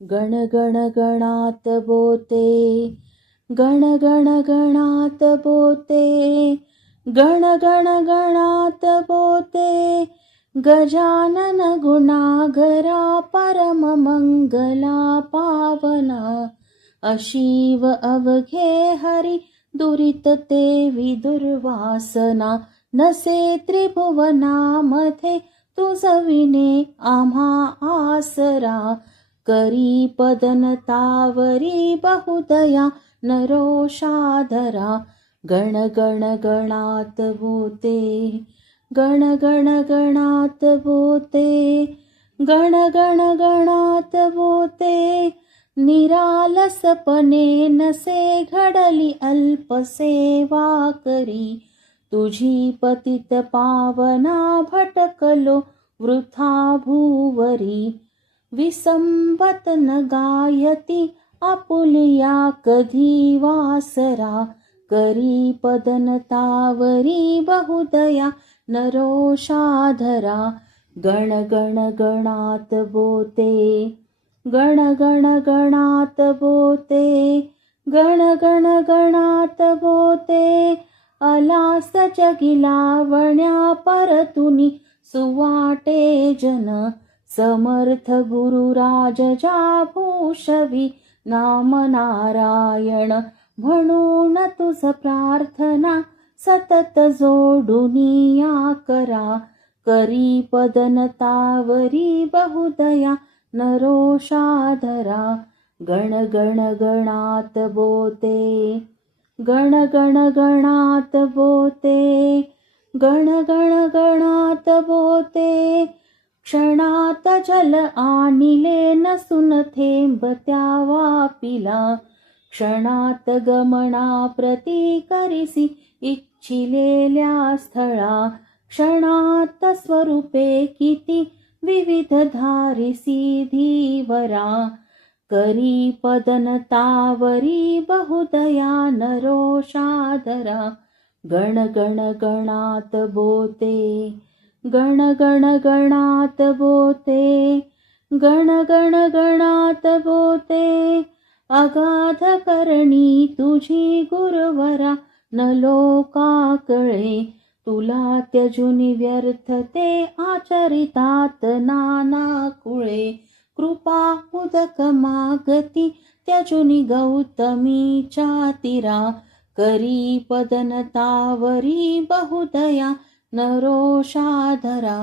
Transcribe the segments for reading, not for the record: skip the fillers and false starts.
गण गण गणात बोते, गण गण गणात बोते, गण गण गणात बोते, गजानन गुणागरा परम मंगला पावना, अशीव अवघे हरी दुरित ते विदुर्वासना, नसे त्रिभुवनामध्ये तुझविने आम्हा आसरा, करी पदनतावरी बहुदया नरोषाधरा, गण गण गणात बोते, गण गण गणात बोते, गण गण गणात बोते, निरालसपणे नसे घडली अल्पसेवा करी, तुझी पतित पावना भटकलो वृथा भूवरी, विसंबत न गायती आपुलिया कधी वासरा, करी पदनतावरी बहुदया नरोषाधरा, गण गण गणात बोते, गण गण गणात बोते, गण गण गणात बोते, अलास जगिलावण्या परतुनी सुवाटे जन, समर्थ गुरुराज जा भूषवी नाम नारायण, म्हणून तुझ प्रार्थना सतत जोडुनिया करा, करी पदनतावरी बहुदया नरोषाधरा, गण गण गणात बोते, गण गण गणात बोते, गण गण गणात बोते, क्षणात जल आणिले नसून थेंब त्या वापिला, क्षणात गमना प्रती करिसी इच्छिलेल्या स्थळा, क्षणात स्वरूपे किती विविध धारिसी धीवरा, करी पदनतावरी बहुदया नरोषाधरा, गण गण गणात बोते, गण गण गणात बोते, गण गण गणात बोते, अगाध करणी तुझी गुरुवरा न लोका कळे, तुला त्यजुनी व्यर्थ ते आचरितात नाना कुळे, कृपा उदक मागती त्यजुनी गौतमीच्या तीरा, करी पदनतावरी बहुदया नरोषाधरा,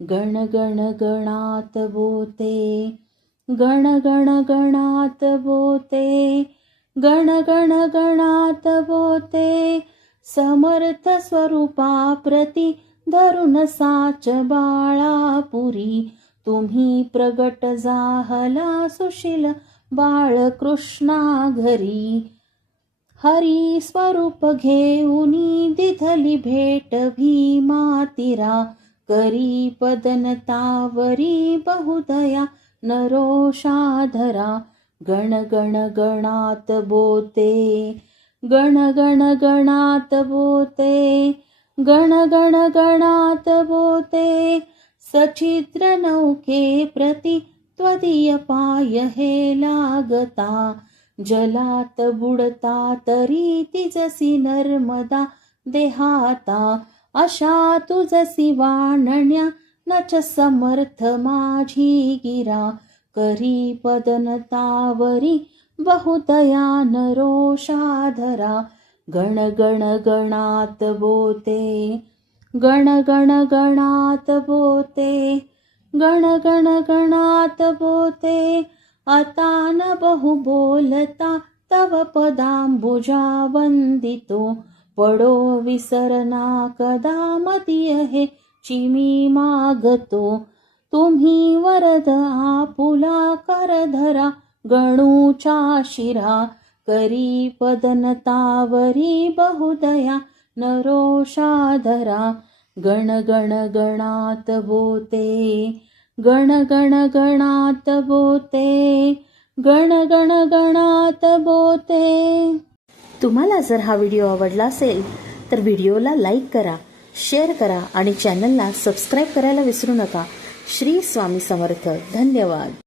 गण गण गणात बोते, गण गण गणात बोते, गण गण गणात बोते, समर्थ स्वरूपा प्रती धरुण साच बाळापुरी, तुम्ही प्रगट जाहला सुशील बाळकृष्णा घरी, हरी स्वरूप घेऊनी दिधली भेट भीमातीरा, करी पदनतावरी बहुदया नरोषाधरा, गण गण गणात बोते, गण गण गणात बोते, गण गण गणात बोते, सचिद्र नौके प्रति त्वदीय पाय हे लागता, जलात बुडता तरी तिजसी नर्मदा देहाता, अशा तुझसी वाणण्या नच समर्थ माझी गिरा, करी पदनतावरी बहुदया नरोषाधरा, गण गण गणात बोते, गण गण गणात बोते, गण गण गणात बोते, आता न बहु बोलता तव पदांबुजा वंदितो, पडो विसरना कदा मदीय हे चिमी मागतो, तुम्ही वरद आपुला करधरा गणूच्या शिरा, करी पदनतावरी बहुदया नरोषाधरा, गण गण गणात बोते, गण गण गणात बोते, गण गण गणात बोते. तुम्हाला जर हा व्हिडिओ आवडला असेल तर व्हिडिओला लाईक करा, शेअर करा आणि चॅनलला सबस्क्राईब करायला विसरू नका. श्री स्वामी समर्थ. धन्यवाद.